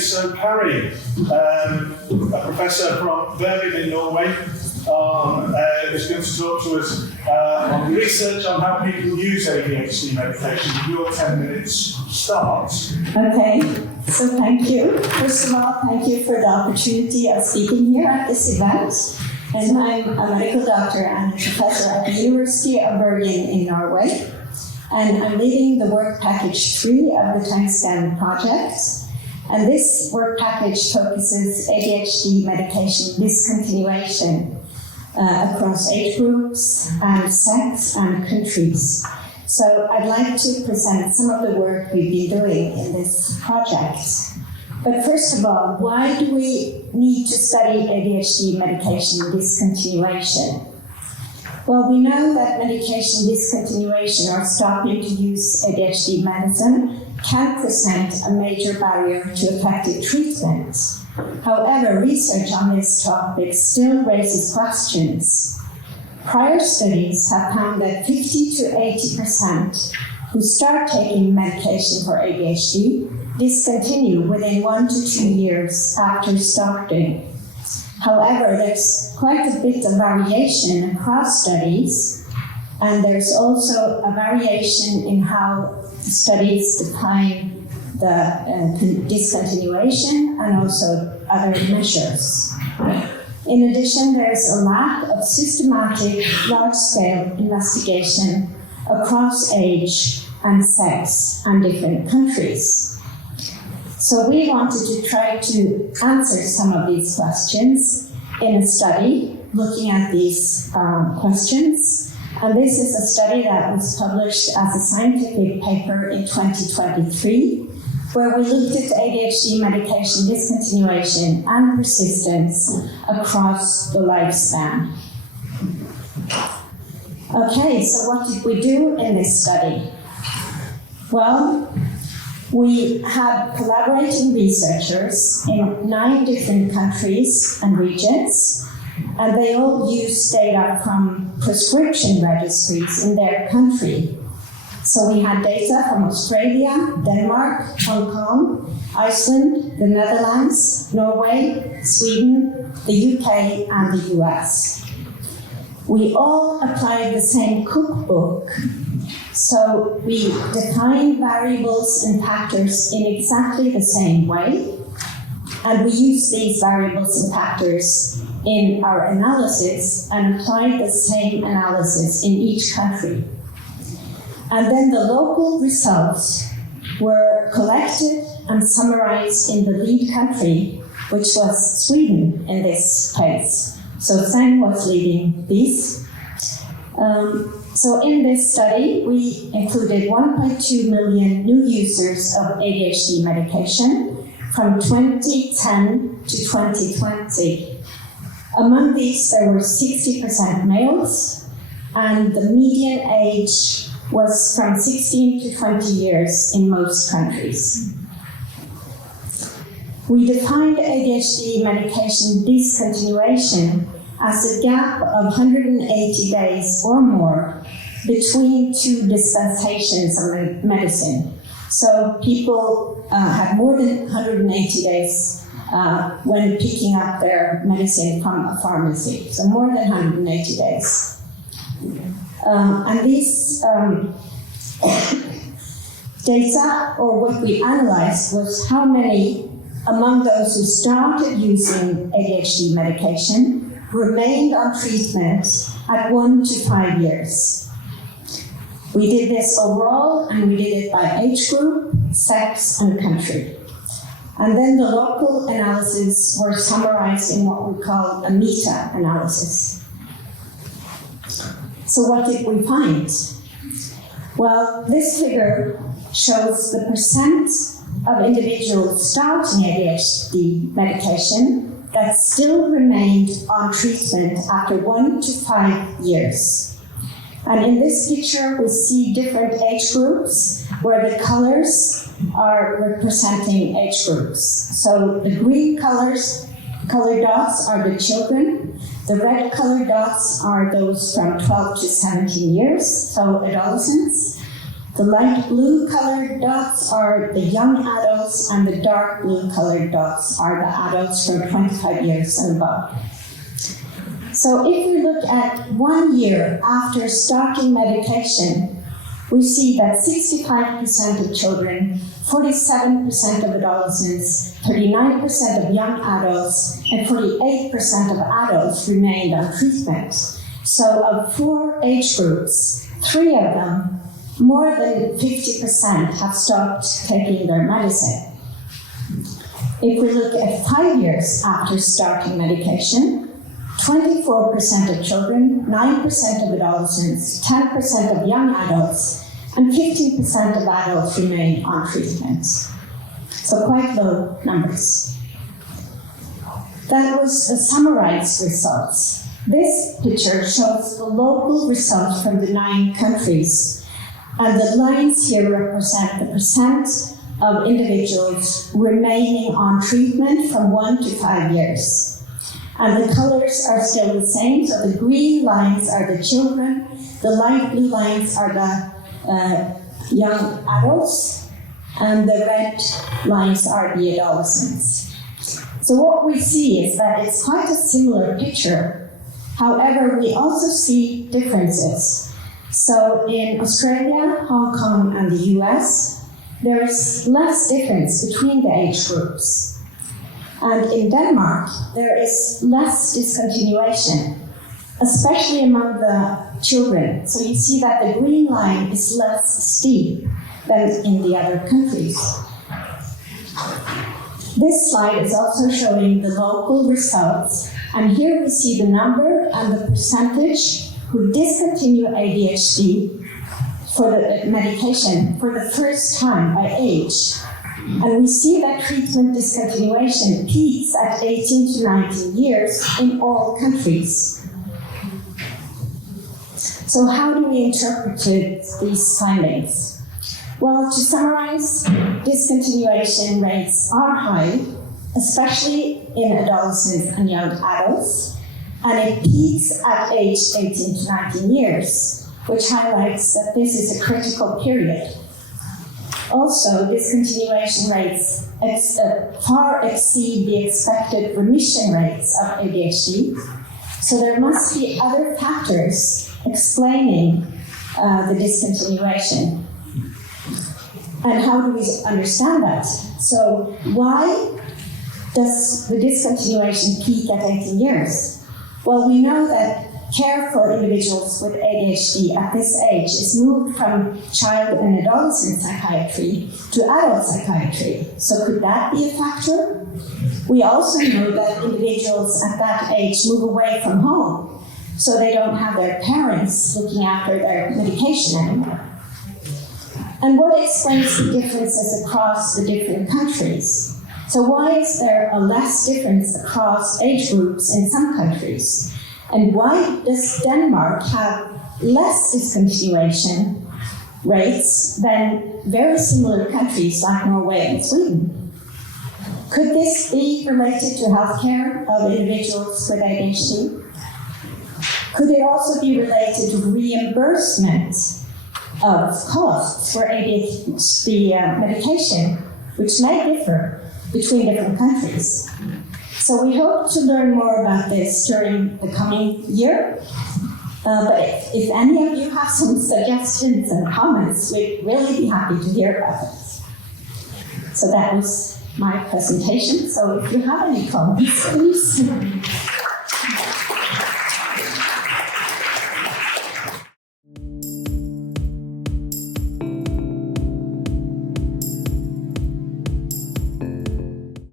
so Kari, a professor from Bergen in Norway, is going to talk to us on research on how people use ADHD medication. Your 10 minutes starts. Okay, so thank you. First of all, thank you for the opportunity of speaking here at this event. And I'm a medical doctor and a professor at the University of Bergen in Norway. And I'm leading the work package 3 of the TIMESPAN project. And this work package focuses ADHD medication discontinuation across age groups and sex and countries. So I'd like to present some of the work we've been doing in this project. But first of all, why do we need to study ADHD medication discontinuation? Well, we know that medication discontinuation or stopping to use ADHD medicine can present a major barrier to effective treatment. However, research on this topic still raises questions. Prior studies have found that 50 to 80% who start taking medication for ADHD discontinue within 1 to 2 years after starting. However, there's quite a bit of variation across studies, and there's also a variation in how studies define the discontinuation and also other measures. In addition, there's a lack of systematic, large-scale investigation across age and sex and different countries. So we wanted to try to answer some of these questions in a study looking at these questions. And this is a study that was published as a scientific paper in 2023, where we looked at ADHD medication discontinuation and persistence across the lifespan. Okay, so what did we do in this study? Well, we had collaborating researchers in 9 different countries and regions, and they all used data from prescription registries in their country. So we had data from Australia, Denmark, Hong Kong, Iceland, the Netherlands, Norway, Sweden, the UK, and the US. We all applied the same cookbook. So we define variables and factors in exactly the same way, and we use these variables and factors in our analysis and apply the same analysis in each country. And then the local results were collected and summarized in the lead country, which was Sweden in this case. So Sen was leading these. So in this study, we included 1.2 million new users of ADHD medication from 2010 to 2020. Among these, there were 60% males, and the median age was from 16 to 20 years in most countries. We defined ADHD medication discontinuation as a gap of 180 days or more between 2 dispensations of medicine. So people had more than 180 days when picking up their medicine from a pharmacy, so more than 180 days. And these data, or what we analyzed, was how many among those who started using ADHD medication remained on treatment at 1 to 5 years. We did this overall, and we did it by age group, sex, and country. And then the local analyses were summarized in what we call a meta-analysis. So what did we find? Well, this figure shows the percent of individuals starting ADHD medication that still remained on treatment after 1 to 5 years. And in this picture, we see different age groups where the colors are representing age groups. So the green colored dots are the children. The red colored dots are those from 12 to 17 years, so adolescents. The light blue colored dots are the young adults, and the dark blue colored dots are the adults from 25 years and above. So if we look at 1 year after starting medication, we see that 65% of children, 47% of adolescents, 39% of young adults, and 48% of adults remained on treatment. So of 4 age groups, 3 of them, more than 50% have stopped taking their medicine. If we look at 5 years after starting medication, 24% of children, 9% of adolescents, 10% of young adults, and 15% of adults remain on treatment. So quite low numbers. That was the summarized results. This picture shows the local results from the 9 countries. And the lines here represent the percent of individuals remaining on treatment from 1 to 5 years. And the colors are still the same, so the green lines are the children, the light blue lines are the young adults, and the red lines are the adolescents. So what we see is that it's quite a similar picture. However, we also see differences. So in Australia, Hong Kong, and the US, there is less difference between the age groups. And in Denmark, there is less discontinuation, especially among the children. So you see that the green line is less steep than in the other countries. This slide is also showing the local results. And here we see the number and the percentage who discontinue ADHD for the medication for the first time by age. And we see that treatment discontinuation peaks at 18 to 19 years in all countries. So how do we interpret these findings? Well, to summarize, discontinuation rates are high, especially in adolescents and young adults, and it peaks at age 18 to 19 years, which highlights that this is a critical period. Also, discontinuation rates far exceed the expected remission rates of ADHD, so there must be other factors explaining the discontinuation. And how do we understand that? So why does the discontinuation peak at 18 years? Well, we know that care for individuals with ADHD at this age is moved from child and adolescent psychiatry to adult psychiatry. So could that be a factor? We also know that individuals at that age move away from home, so they don't have their parents looking after their medication anymore. And what explains the differences across the different countries? So why is there a less difference across age groups in some countries? And why does Denmark have less discontinuation rates than very similar countries like Norway and Sweden? Could this be related to healthcare of individuals with ADHD? Could it also be related to reimbursement of costs for ADHD medication, which may differ between different countries? So we hope to learn more about this during the coming year. But if any of you have some suggestions and comments, we'd really be happy to hear about it. So that was my presentation. So if you have any comments, please.